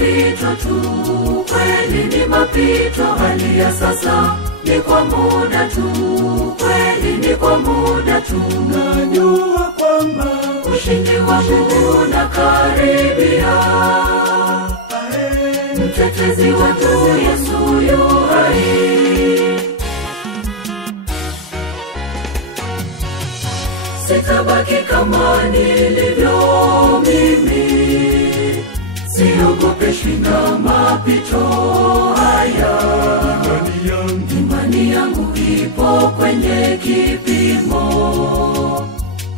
mapito tu, kweli ni mapito. Hali ya sasa ni kwa muda tu, kweli ni kwa muda tu. Najua kwamba ushindi wangu unakaribia. Mtetezi wangu Yesu yu hai. Sitabaki kama nilivyo mimi, siogopeshi na mapito haya. Imani yangu ipo kwenye kipimo.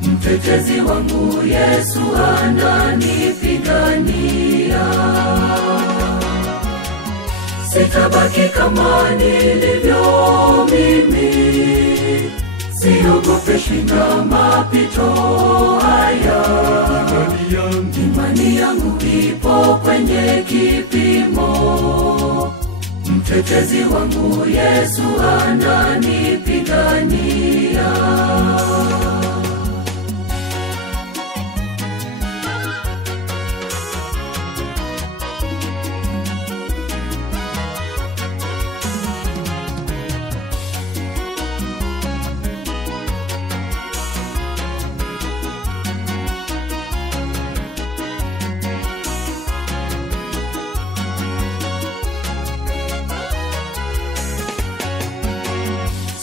Mtetezi wangu Yesu ananipigania. Sitabaki kama nilivyo mimi, siogopeshi na mapito haya. Imani yangu ipo kwenye kipimo. Mtetezi wangu Yesu ananipigania.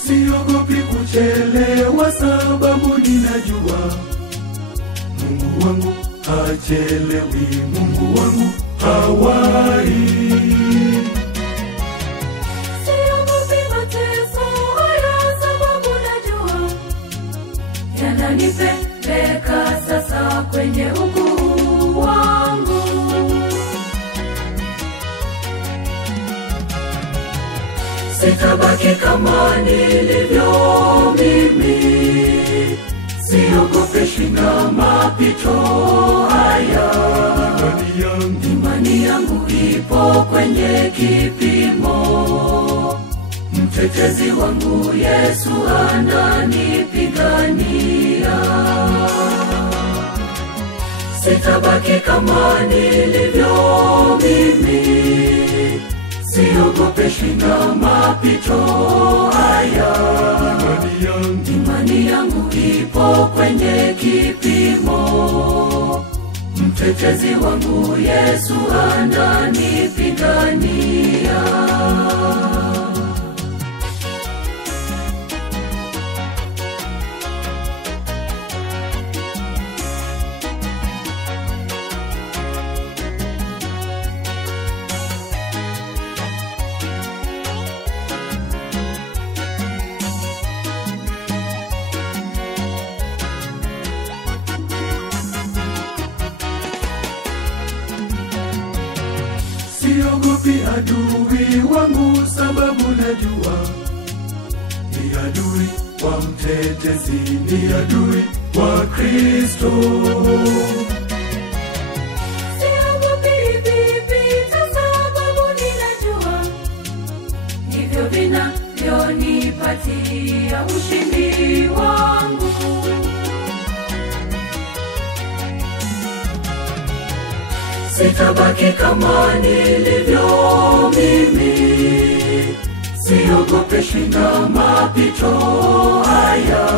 siogopi kuchelewa, sababu ninajua Mungu wangu hachelewi, Mungu wangu hawai. Siogopi mateso haya, sababu najua yananipeleka sasa kwenye ukuu wangu. Sitabaki kama nilivyo mimi, siogopeshi na mapito haya. Imani yangu ipo kwenye kipimo. Mtetezi wangu Yesu ananipigania. Sitabaki kama nilivyo mimi, siogopeshi na mapito haya. Imani yangu ipo kwenye kipimo. Mtetezi wangu Yesu ananipigania. Siogopi adui wangu, sababu najua ni adui wa mtetezi, ni adui wa Kristo. Siogopi vipita, sababu ninajua ndivyo vinavyonipatia ushindi wangu. Sitabaki kama nilivyo mimi, siogopeshi na mapito haya.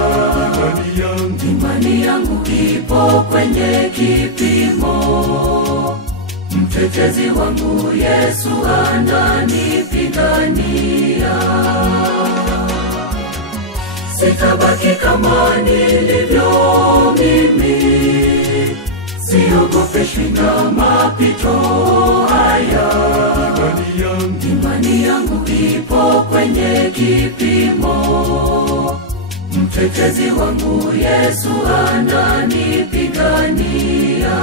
Imani yangu ipo kwenye kipimo. Mtetezi wangu Yesu ananipigania. Sitabaki kama nilivyo mimi, siogopeshi na mapito haya. Imani yangu ipo kwenye kipimo. Mtetezi wangu Yesu ananipigania.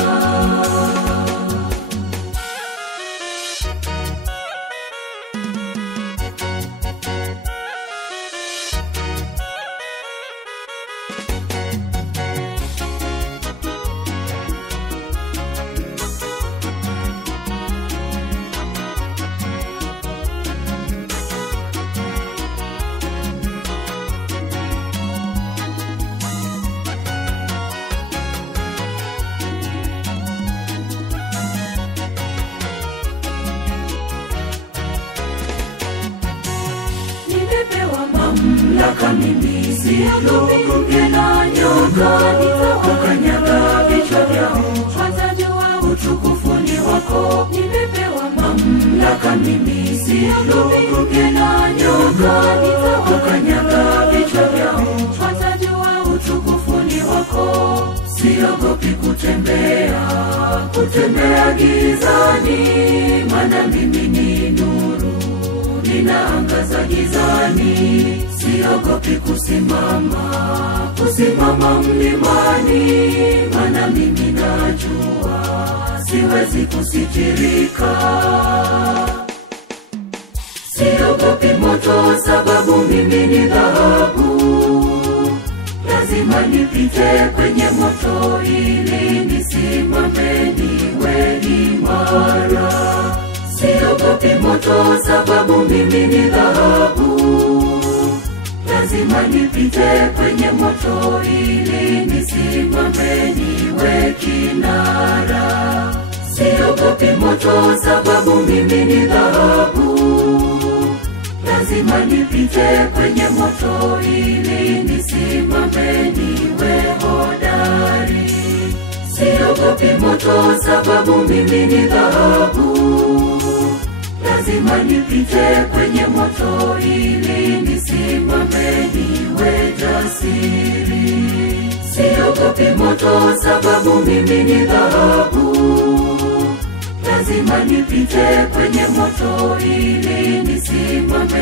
mamlaka mimi siogopi tena nyoka, nitawakanyaga vichwa vyao, watajua utukufu ni wako. Nimepewa mamlaka mimi siogopi tena nyoka, nitawakanyaga vichwa vyao, watajua utukufu ni wako. Siogopi kutembea gizani, maana mimi ni nuru, ninaangaza gizani. Siogopi kusimama mlimani, maana mimi najua siwezi kusitirika. Siogopi moto, sababu mimi ni dhahabu, lazima nipite kwenye moto ili nisimame niwe imara. Siogopi moto, sababu mimi ni dhahabu, lazima nipite kwenye moto ili nisimame niwe kinara. Siogopi moto, sababu mimi ni dhahabu, lazima nipite kwenye moto ili nisimame niwe hodari. Siogopi moto, sababu mimi ni dhahabu, lazima nipite kwenye moto ili nisimame niwe jasiri. Siogopi moto, sababu mimi ni dhahabu, lazima nipite kwenye moto ili nisimame